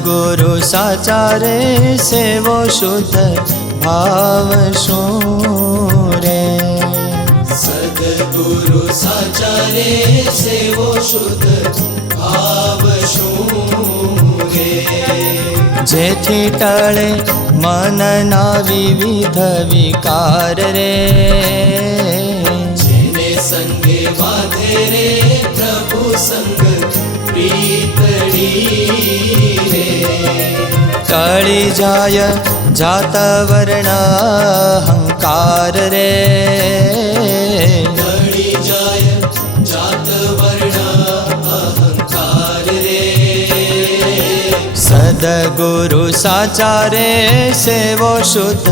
સદગુરુ સાચા રે સેવો શુદ્ધ ભાવ શું રે? સદગુરુ સાચા રે સેવો શુદ્ધ ભાવ શું રે? જેથી ટળે મનના વિવિધ વિકાર રે, જેને સંગે બાંધે રે પ્રભુ સંગ પ્રીતડી રે. ટળી જાય જાત વર્ણ અહંકાર રે, ટળી જાય જાત વર્ણ અહંકાર રે. સદગુરુ સાચા રે સેવો શુદ્ધ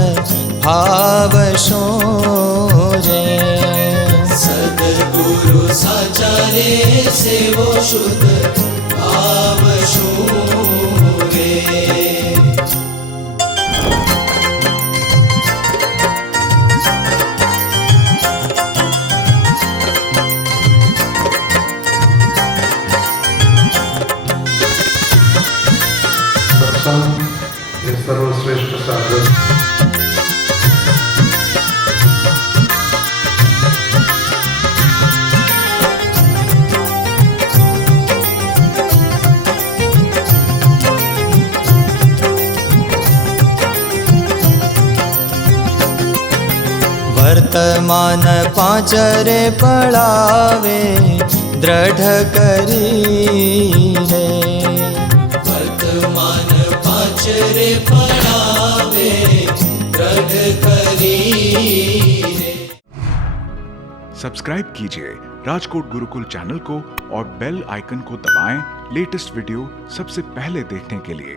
ભાવ શું રે? સદગુરુ સાચા રે સેવો શુદ્ધ ભાવ શું રે? સત્સંગ એ સર્વશ્રેષ્ઠ સાધન. વર્તમાન પાંચરે પડાવે દ્રઢ કરી રે, વર્તમાન પાંચરે પડાવે દ્રઢ કરી રે. सब्सक्राइब कीजिए राजकोट गुरुकुल चैनल को और बेल आइकन को दबाएं लेटेस्ट वीडियो सबसे पहले देखने के लिए.